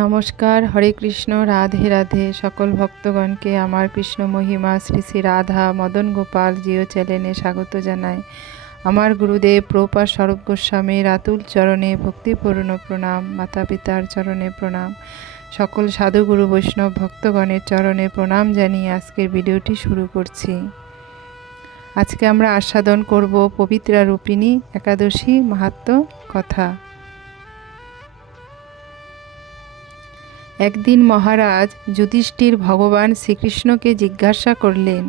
নমস্কার, হরে কৃষ্ণ, রাধে রাধে। সকল ভক্তগণকে আমার কৃষ্ণ মহিমা শ্রী শ্রী রাধা মদন গোপাল জিও চ্যানেলে স্বাগত জানাই। আমার গুরুদেব প্রভুপাদ স্বরূপ গোস্বামীর আতুল চরণে ভক্তিপূর্ণ প্রণাম, মাতা পিতার চরণে প্রণাম, সকল সাধুগুরু বৈষ্ণব ভক্তগণের চরণে প্রণাম জানিয়ে আজকের ভিডিওটি শুরু করছি। আজকে আমরা আস্বাদন করব পবিত্রা রূপিণী একাদশী মাহাত্ম্য কথা। একদিন মহারাজ যুধিষ্ঠির ভগবান শ্রীকৃষ্ণকে জিজ্ঞাসা করলেন,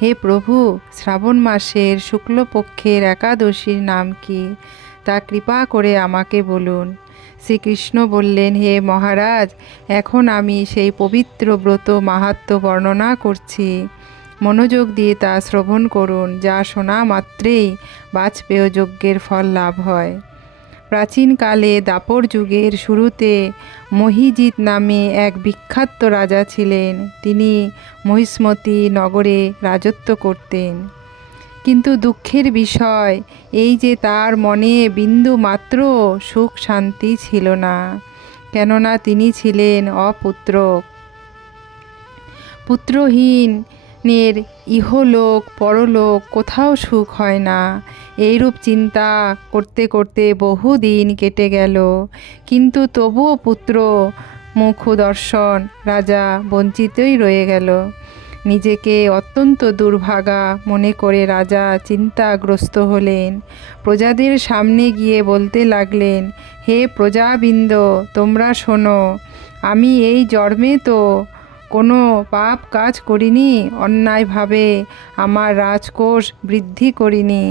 হে প্রভু, শ্রাবণ মাসের শুক্লপক্ষের একাদশীর নাম কি? তা কৃপা করে আমাকে বলুন। শ্রীকৃষ্ণ বললেন, হে মহারাজ, এখন আমি সেই পবিত্র ব্রত মাহাত্ম্য বর্ণনা করছি। মনোযোগ দিয়ে তা শ্রবণ করুন, যা শোনা মাত্রেই বাজপেয় যজ্ঞের ফল লাভ হয়। প্রাচীনকালে দাপর যুগের শুরুতে মহিজিৎ নামে এক বিখ্যাত রাজা ছিলেন। তিনি মহিষ্মতি নগরে রাজত্ব করতেন। কিন্তু দুঃখের বিষয় এই যে তার মনে বিন্দু মাত্র সুখ শান্তি ছিল না, কেননা তিনি ছিলেন অপুত্রক। পুত্রহীনের ইহলোক পরলোক কোথাও সুখ হয় না। এইরূপ চিন্তা করতে করতে বহুদিন কেটে গেল, কিন্তু তবুও পুত্র মুখ দর্শন রাজা বঞ্চিতই রয়ে গেল। নিজেকে অত্যন্ত দুর্ভাগা মনে করে রাজা চিন্তাগ্রস্ত হলেন। প্রজাদের সামনে গিয়ে বলতে লাগলেন, হে প্রজাবৃন্দ, তোমরা শোনো, আমি এই জন্মে তো কোনো পাপ কাজ করিনি, অন্যায়ভাবে আমার রাজকোষ বৃদ্ধি করিনি,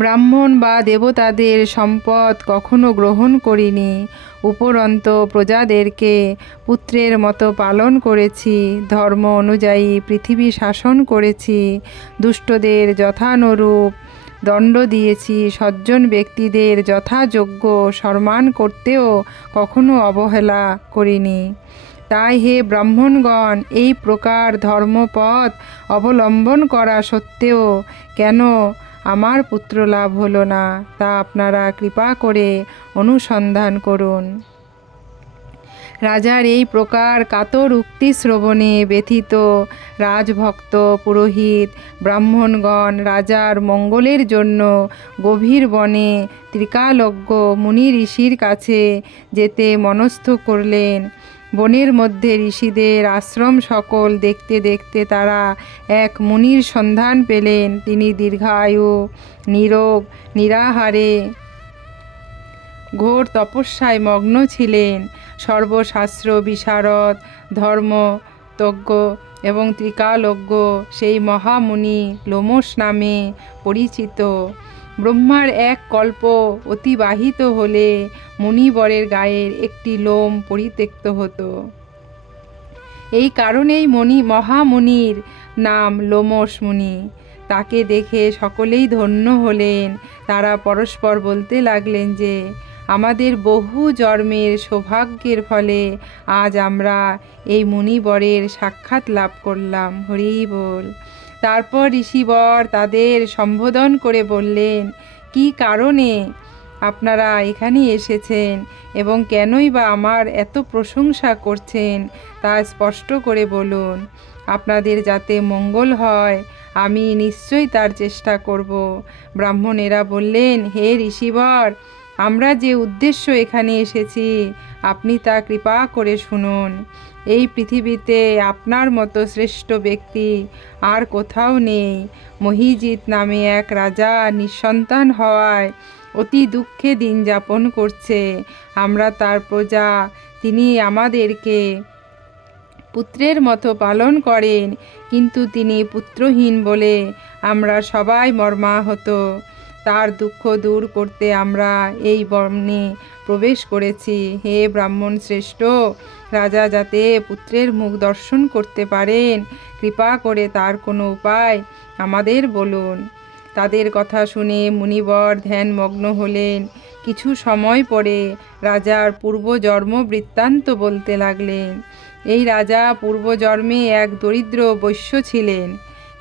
ব্রাহ্মণ বা দেবতাদের সম্পদ কখনো গ্রহণ করিনি, উপরন্তু প্রজাদেরকে পুত্রের মতো পালন করেছি, ধর্ম অনুযায়ী পৃথিবী শাসন করেছি, দুষ্টদের যথানুরূপ দণ্ড দিয়েছি, সজ্জন ব্যক্তিদের যথাযোগ্য সম্মান করতেও কখনো অবহেলা করিনি। তাই হে ব্রাহ্মণগণ, এই প্রকার ধর্মপথ অবলম্বন করা সত্ত্বেও কেন আমার পুত্র লাভ হলো না, তা আপনারা কৃপা করে অনুসন্ধান করুন। রাজার এই প্রকার কাতর উক্তি শ্রবণে ব্যথিত রাজভক্ত পুরোহিত ব্রাহ্মণগণ রাজার মঙ্গলের জন্য গভীর বনে ত্রিকালজ্ঞ মুনি ঋষির কাছে যেতে মনস্থ করলেন। বনের মধ্যে ঋষিদের আশ্রম সকল দেখতে দেখতে তারা এক মুনির সন্ধান পেলেন। তিনি দীর্ঘায়ু, নীরব, নিরাহারে ঘোর তপস্যায় মগ্ন ছিলেন। সর্বশাস্ত্র বিশারদ, ধর্মতজ্ঞ এবং ত্রিকালজ্ঞ সেই মহামুনি লোমশ নামে পরিচিত। ব্রহ্মার এক কল্প অতিবাহিত হলে মুনিবরের গায়ের একটি লোম পরিত্যক্ত হতো। এই কারণেই মহামুনির নাম লোমশ মুনি। তাকে দেখে সকলেই ধন্য হলেন। তারা পরস্পর বলতে লাগলেন যে, আমাদের বহু জন্মের সৌভাগ্যের ফলে আজ আমরা এই মুনিবরের সাক্ষাৎ লাভ করলাম। হরি বল। তারপর ঋষিবর তাদের সম্বোধন করে বললেন, কি কারণে আপনারা এখানে এসেছেন এবং কেনই বা আমার এত প্রশংসা করছেন, তা স্পষ্ট করে বলুন। আপনাদের যাতে মঙ্গল হয় আমি নিশ্চয়ই তার চেষ্টা করব। ব্রাহ্মণেরা বললেন, হে ঋষিবর, আমরা যে উদ্দেশ্য এখানে এসেছি আপনি তা কৃপা করে শুনুন। এই পৃথিবীতে আপনার মতো শ্রেষ্ঠ ব্যক্তি আর কোথাও নেই। মহিজিৎ নামে এক রাজা নিঃসন্তান হওয়ায় অতি দুঃখে দিন যাপন করছে। আমরা তার প্রজা। তিনি আমাদেরকে পুত্রের মতো পালন করেন, কিন্তু তিনি পুত্রহীন বলে আমরা সবাই মর্মাহত। তার দুঃখ দূর করতে আমরা এই বনে প্রবেশ করেছি। হে ব্রাহ্মণ শ্রেষ্ঠ, রাজা যাতে পুত্রের মুখ দর্শন করতে পারেন, কৃপা করে তার কোনো উপায় আমাদের বলুন। তাদের কথা শুনে মুনিবর ধ্যানমগ্ন হলেন। কিছু সময় পরে রাজার পূর্বজন্ম বৃত্তান্ত বলতে লাগলেন। এই রাজা পূর্বজন্মে এক দরিদ্র বৈশ্য ছিলেন।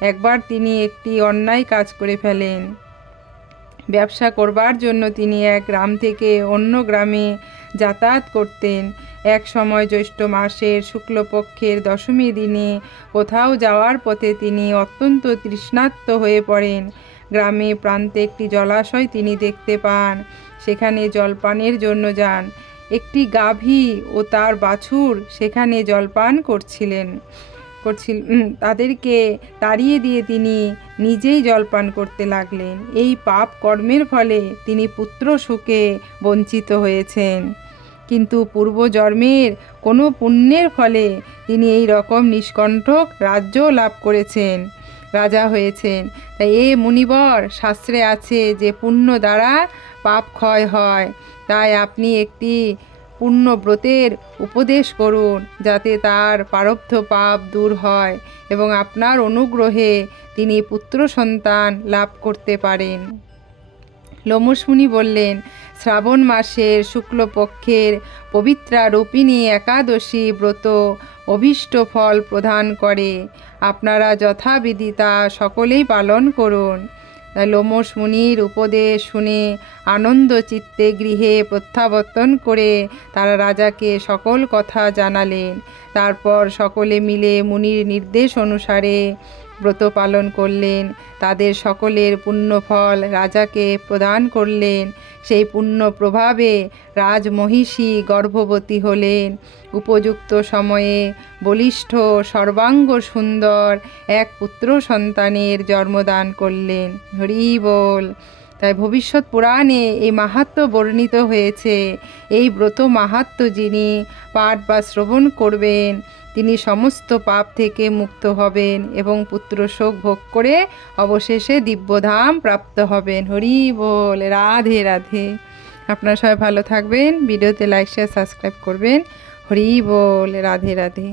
একবার তিনি একটি অন্যায় কাজ করে ফেলেন। ব্যবসা করবার জন্য তিনি এক গ্রাম থেকে অন্য গ্রামে যাতায়াত করতেন। এক সময় জ্যৈষ্ঠ মাসের শুক্লপক্ষের দশমী দিনে কোথাও যাওয়ার পথে তিনি অত্যন্ত তৃষ্ণার্ত হয়ে পড়েন। গ্রামে প্রান্তে একটি জলাশয় তিনি দেখতে পান। সেখানে জলপানের জন্য যান। একটি গাভী ও তার বাছুর সেখানে জলপান করছিলেন। তাদেরকে তাড়িয়ে দিয়ে তিনি নিজেই জলপান করতে লাগলেন। এই পাপ কর্মের ফলে তিনি পুত্র সুখে বঞ্চিত হয়েছেন, কিন্তু পূর্বজন্মের কোনো পুণ্যের ফলে তিনি এই রকম নিষ্কণ্টক রাজ্য লাভ করেছেন, রাজা হয়েছেন। তাই এ মুনিবর, শাস্ত্রে আছে যে পুণ্য দ্বারা পাপ ক্ষয় হয়। তাই আপনি একটি পুণ্যব্রতের উপদেশ করুন, যাতে তার প্রারব্ধ পাপ দূর হয় এবং আপনার অনুগ্রহে তিনি পুত্র সন্তান লাভ করতে পারেন। লোমশ মুনি বললেন, শ্রাবণ মাসের শুক্লপক্ষের পবিত্রা রূপিণী একাদশী ব্রত অভীষ্ট ফল প্রদান করে। আপনারা যথাবিধি তা সকলেই পালন করুন। লোমশ মুনির উপদেশ শুনে আনন্দ চিত্তে গৃহে প্রত্যাবর্তন করে তারা রাজাকে সকল কথা জানালেন। তারপর সকলে মিলে মুনির নির্দেশ অনুসারে ব্রত পালন করলেন। তাদের সকলের পুণ্যফল রাজাকে প্রদান করলেন। সেই পুণ্য প্রভাবে রাজমহিষী গর্ভবতী হলেন। উপযুক্ত সময়ে বলিষ্ঠ সর্বাঙ্গ সুন্দর এক পুত্র সন্তানের জন্মদান করলেন। হরি বল। তাই ভবিষ্যৎ পুরাণে এই মাহাত্ম্য বর্ণিত হয়েছে। এই ব্রত মাহাত্ম্য যিনি পাঠ বা শ্রবণ করবেন, তিনি সমস্ত পাপ থেকে মুক্ত হবেন এবং পুত্র শোক ভোগ করে অবশেষে দিব্যধাম প্রাপ্ত হবেন। হরি বল। রাধে রাধে। আপনারা সবাই ভালো থাকবেন। ভিডিওতে লাইক শেয়ার সাবস্ক্রাইব করবেন। হরি বল। রাধে রাধে।